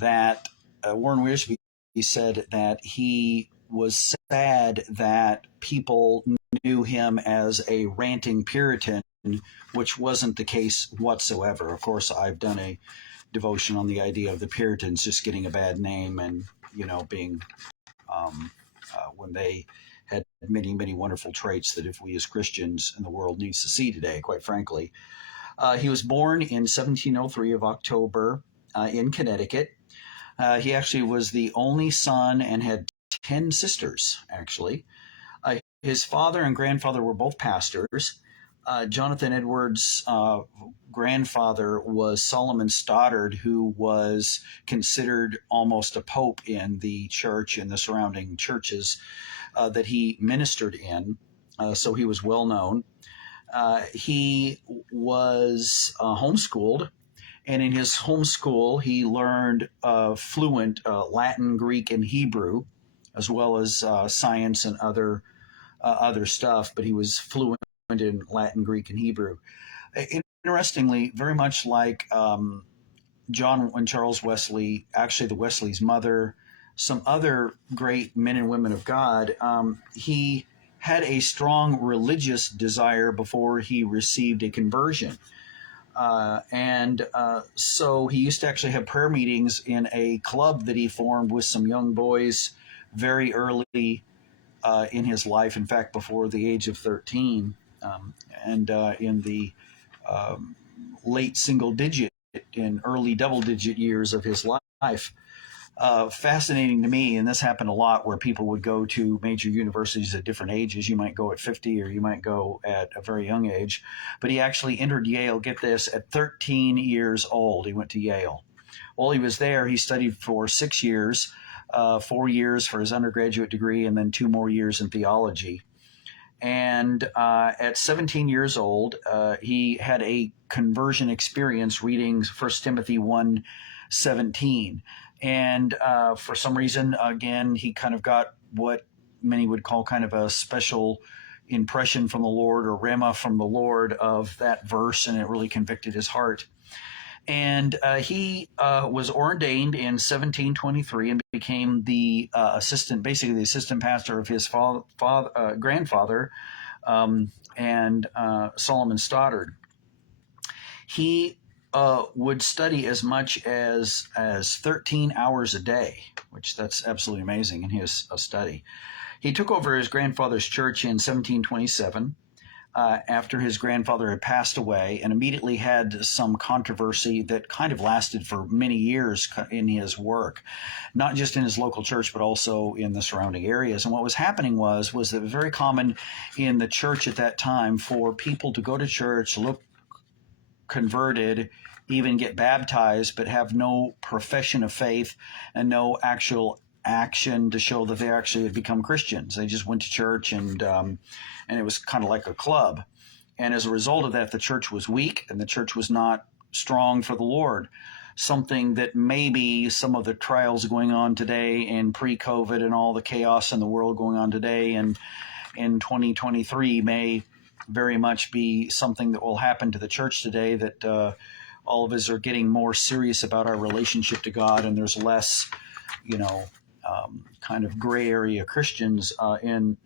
that Warren Wiersbe said that he was sad that people knew him as a ranting Puritan, which wasn't the case whatsoever. Of course, I've done a devotion on the idea of the Puritans just getting a bad name and, being when they had many, many wonderful traits that if we as Christians in the world needs to see today, quite frankly. He was born in 1703 of October in Connecticut. He actually was the only son and had 10 sisters, actually. His father and grandfather were both pastors. Jonathan Edwards' grandfather was Solomon Stoddard, who was considered almost a pope in the church and the surrounding churches that he ministered in. So he was well known. He was homeschooled, and in his homeschool, he learned fluent Latin, Greek, and Hebrew, as well as science and other stuff, but he was fluent in Latin, Greek, and Hebrew. Interestingly, very much like John and Charles Wesley, actually the Wesley's mother, some other great men and women of God, he had a strong religious desire before he received a conversion. So he used to actually have prayer meetings in a club that he formed with some young boys very early in his life, in fact, before the age of 13, in the late single-digit and early double-digit years of his life. Fascinating to me, and this happened a lot where people would go to major universities at different ages. You might go at 50 or you might go at a very young age. But he actually entered Yale, get this, at 13 years old. He went to Yale. While he was there, he studied for 6 years, 4 years for his undergraduate degree, and then 2 more years in theology. And at 17 years old, he had a conversion experience reading 1 Timothy 1:17. And for some reason, again, he kind of got what many would call kind of a special impression from the Lord, or rhema from the Lord, of that verse, and it really convicted his heart. And he was ordained in 1723 and became the assistant pastor of his grandfather, and Solomon Stoddard. He would study as much as 13 hours a day, which that's absolutely amazing in his study. He took over his grandfather's church in 1727 after his grandfather had passed away, and immediately had some controversy that kind of lasted for many years in his work, not just in his local church, but also in the surrounding areas. And what was happening was that it was very common in the church at that time for people to go to church, look converted, even get baptized, but have no profession of faith and no actual action to show that they actually had become Christians. They just went to church, and it was kind of like a club. And as a result of that, the church was weak and the church was not strong for the Lord. Something that maybe some of the trials going on today in pre-COVID and all the chaos in the world going on today and in 2023 may very much be something that will happen to the church today, that all of us are getting more serious about our relationship to God, and there's less, kind of gray area Christians in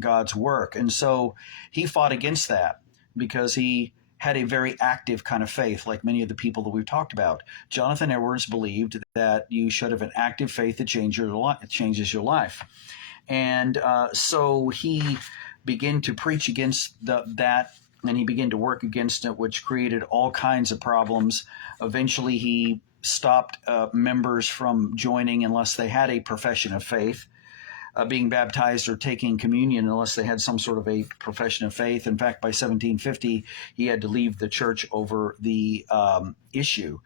God's work. And so he fought against that because he had a very active kind of faith, like many of the people that we've talked about. Jonathan Edwards believed that you should have an active faith that changes your life. And so he began to preach against that, and he began to work against it, which created all kinds of problems. Eventually, he stopped members from joining unless they had a profession of faith, being baptized or taking communion unless they had some sort of a profession of faith. In fact, by 1750, he had to leave the church over the issue.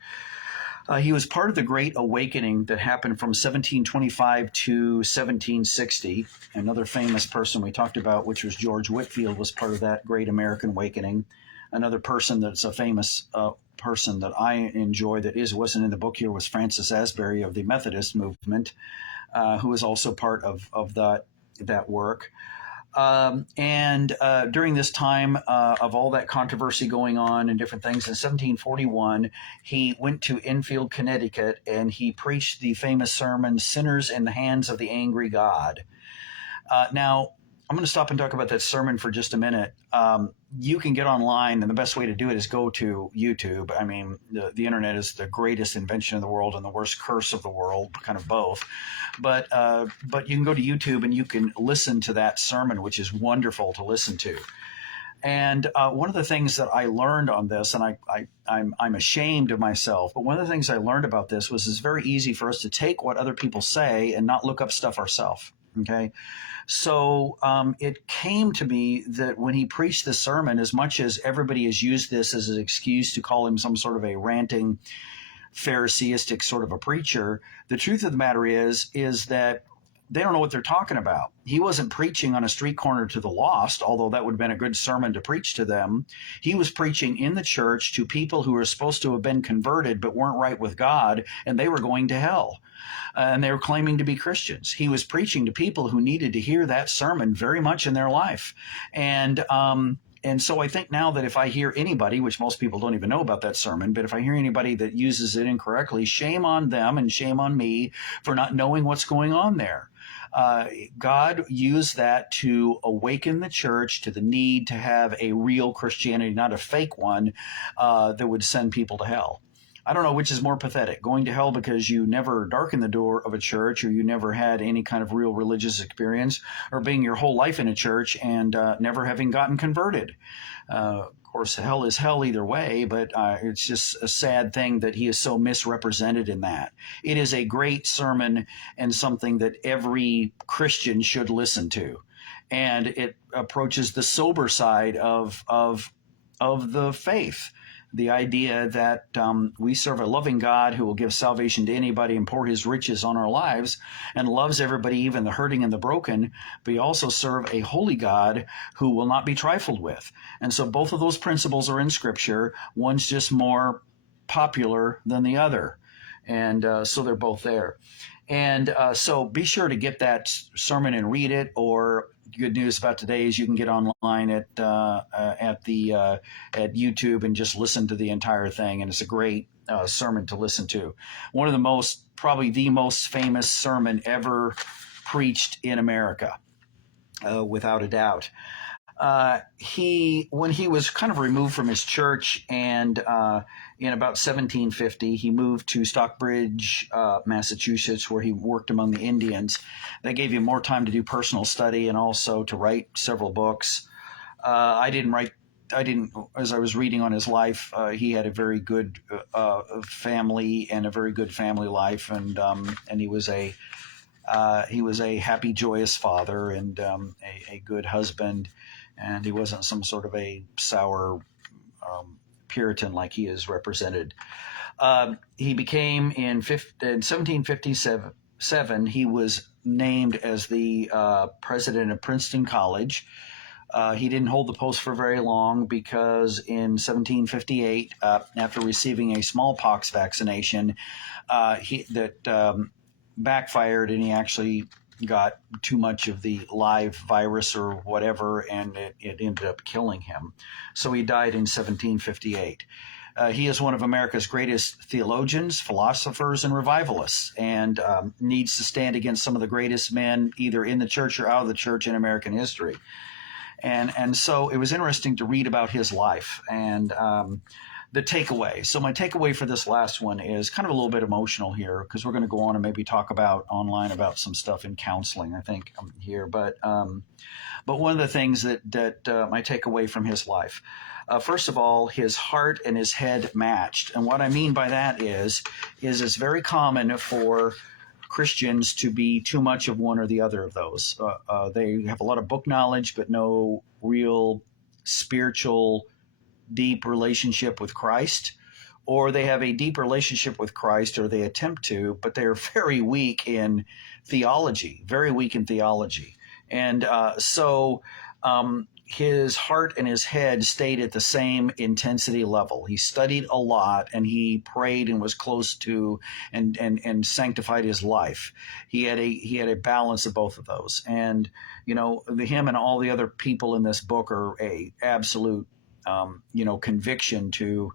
He was part of the Great Awakening that happened from 1725 to 1760. Another famous person we talked about, which was George Whitefield, was part of that Great American Awakening. Another person that's a famous person that I enjoy that wasn't in the book here was Francis Asbury of the Methodist movement, who was also part of that work. And during this time of all that controversy going on and different things, in 1741, he went to Enfield, Connecticut, and he preached the famous sermon, Sinners in the Hands of the Angry God. Now, I'm going to stop and talk about that sermon for just a minute. You can get online, and the best way to do it is go to YouTube. I mean, the internet is the greatest invention in the world and the worst curse of the world, kind of both. But you can go to YouTube and you can listen to that sermon, which is wonderful to listen to. And one of the things that I learned on this, and I'm ashamed of myself, but one of the things I learned about this was it's very easy for us to take what other people say and not look up stuff ourselves. Okay. So it came to me that when he preached this sermon, as much as everybody has used this as an excuse to call him some sort of a ranting, Phariseistic sort of a preacher, the truth of the matter is that they don't know what they're talking about. He wasn't preaching on a street corner to the lost, although that would have been a good sermon to preach to them. He was preaching in the church to people who were supposed to have been converted but weren't right with God, and they were going to hell. And they were claiming to be Christians. He was preaching to people who needed to hear that sermon very much in their life. And so I think now that if I hear anybody, which most people don't even know about that sermon, but if I hear anybody that uses it incorrectly, shame on them and shame on me for not knowing what's going on there. God used that to awaken the church to the need to have a real Christianity, not a fake one, that would send people to hell. I don't know which is more pathetic, going to hell because you never darkened the door of a church or you never had any kind of real religious experience, or being your whole life in a church and never having gotten converted. Of course, hell is hell either way, but it's just a sad thing that he is so misrepresented in that. It is a great sermon and something that every Christian should listen to. And it approaches the sober side of the faith. The idea that we serve a loving God who will give salvation to anybody and pour his riches on our lives and loves everybody, even the hurting and the broken, but we also serve a holy God who will not be trifled with. And so both of those principles are in Scripture. One's just more popular than the other. And so they're both there. And so be sure to get that sermon and read it. Or good news about today is you can get online at YouTube and just listen to the entire thing. And it's a great sermon to listen to. One of the probably the most famous sermon ever preached in America, without a doubt. When he was kind of removed from his church, and in about 1750, he moved to Stockbridge, Massachusetts, where he worked among the Indians. That gave him more time to do personal study and also to write several books. I didn't, as I was reading on his life, he had a very good family and a very good family life, and he was a happy, joyous father and a good husband. And he wasn't some sort of a sour Puritan like he is represented. He became, in 1757, he was named as the president of Princeton College. He didn't hold the post for very long because in 1758, after receiving a smallpox vaccination, that backfired, and he actually got too much of the live virus or whatever, and it ended up killing him. So he died in 1758. He is one of America's greatest theologians, philosophers, and revivalists, and needs to stand against some of the greatest men, either in the church or out of the church, in American history. And so it was interesting to read about his life and the takeaway. So my takeaway for this last one is kind of a little bit emotional here, because we're going to go on and maybe talk about online about some stuff in counseling, I think, here. But one of the things that my takeaway from his life, first of all, his heart and his head matched. And what I mean by that is it's very common for Christians to be too much of one or the other of those. They have a lot of book knowledge, but no real spiritual deep relationship with Christ, or they have a deep relationship with Christ, or they attempt to, but they're very weak in theology. And so his heart and his head stayed at the same intensity level. He studied a lot, and he prayed and was close to and sanctified his life. He had a balance of both of those. And him and all the other people in this book are a absolute conviction to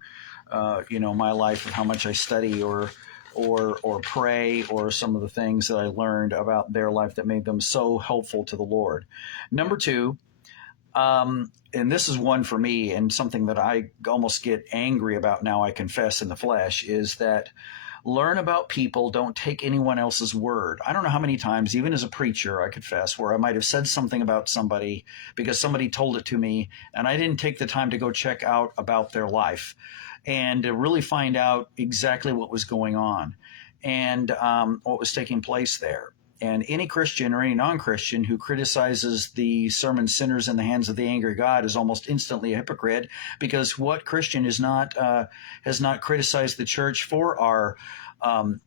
my life of how much I study or pray, or some of the things that I learned about their life that made them so helpful to the Lord. Number two, and this is one for me, and something that I almost get angry about now, I confess in the flesh, is that learn about people, don't take anyone else's word. I don't know how many times, even as a preacher, I confess, where I might have said something about somebody because somebody told it to me, and I didn't take the time to go check out about their life and to really find out exactly what was going on and what was taking place there. And any Christian or any non-Christian who criticizes the sermon "Sinners in the Hands of the Angry God" is almost instantly a hypocrite, because what Christian has not criticized the church for our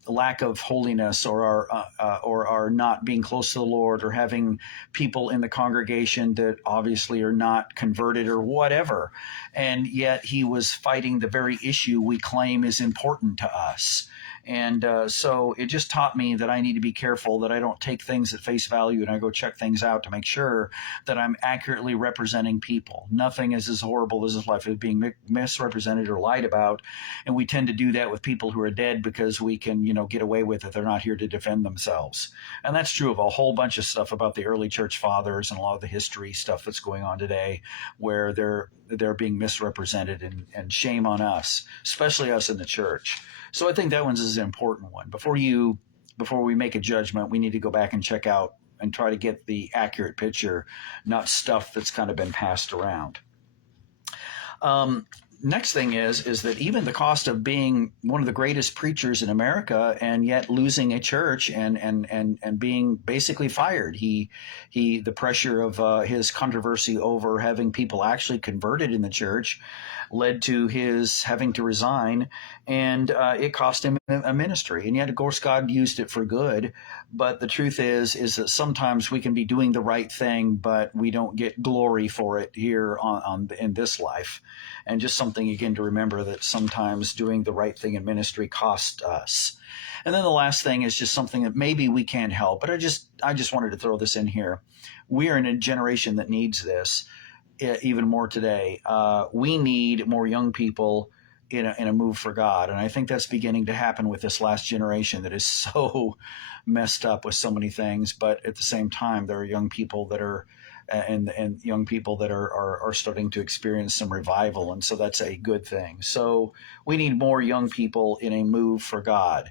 lack of holiness, or our not being close to the Lord, or having people in the congregation that obviously are not converted or whatever. And yet he was fighting the very issue we claim is important to us. And so it just taught me that I need to be careful that I don't take things at face value, and I go check things out to make sure that I'm accurately representing people. Nothing is as horrible as this life is being misrepresented or lied about. And we tend to do that with people who are dead because we can, get away with it. They're not here to defend themselves. And that's true of a whole bunch of stuff about the early church fathers and a lot of the history stuff that's going on today, where they're being misrepresented, and shame on us, especially us in the church. So I think that one's an important one. Before we make a judgment, we need to go back and check out and try to get the accurate picture, not stuff that's kind of been passed around. Next thing is that even the cost of being one of the greatest preachers in America and yet losing a church and being basically fired. The pressure of his controversy over having people actually converted in the church led to his having to resign, and it cost him a ministry. And yet, of course, God used it for good. But the truth is that sometimes we can be doing the right thing, but we don't get glory for it here in this life. And just something, again, to remember that sometimes doing the right thing in ministry costs us. And then the last thing is just something that maybe we can't help, but I just wanted to throw this in here. We are in a generation that needs this even more today. We need more young people in a move for God. And I think that's beginning to happen with this last generation that is so messed up with so many things. But at the same time, there are young people that are and young people that are starting to experience some revival. And so that's a good thing. So we need more young people in a move for God.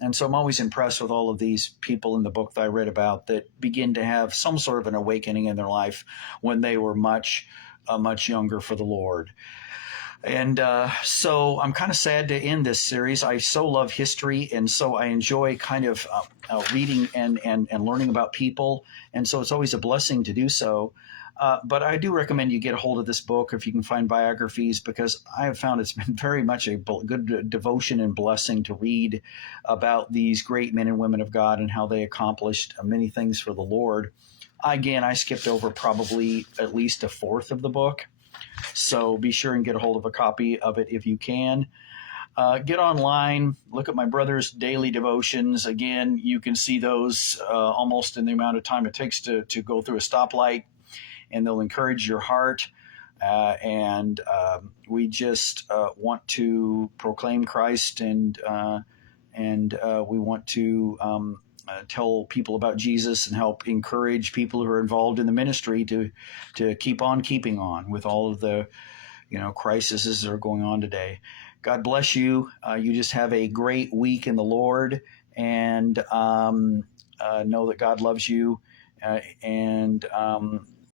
And so I'm always impressed with all of these people in the book that I read about that begin to have some sort of an awakening in their life when they were much younger for the Lord. And so I'm kind of sad to end this series. I so love history, and so I enjoy kind of reading and learning about people. And so it's always a blessing to do so. But I do recommend you get a hold of this book if you can find biographies, because I have found it's been very much a good devotion and blessing to read about these great men and women of God and how they accomplished many things for the Lord. Again, I skipped over probably at least a fourth of the book. So be sure and get a hold of a copy of it if you can. Get online, look at my brother's daily devotions. Again, you can see those almost in the amount of time it takes to go through a stoplight, and they'll encourage your heart. And we just want to proclaim Christ, and we want to tell people about Jesus and help encourage people who are involved in the ministry to keep on keeping on with all of the crises that are going on today. God bless you. You just have a great week in the Lord, and know that God loves you, and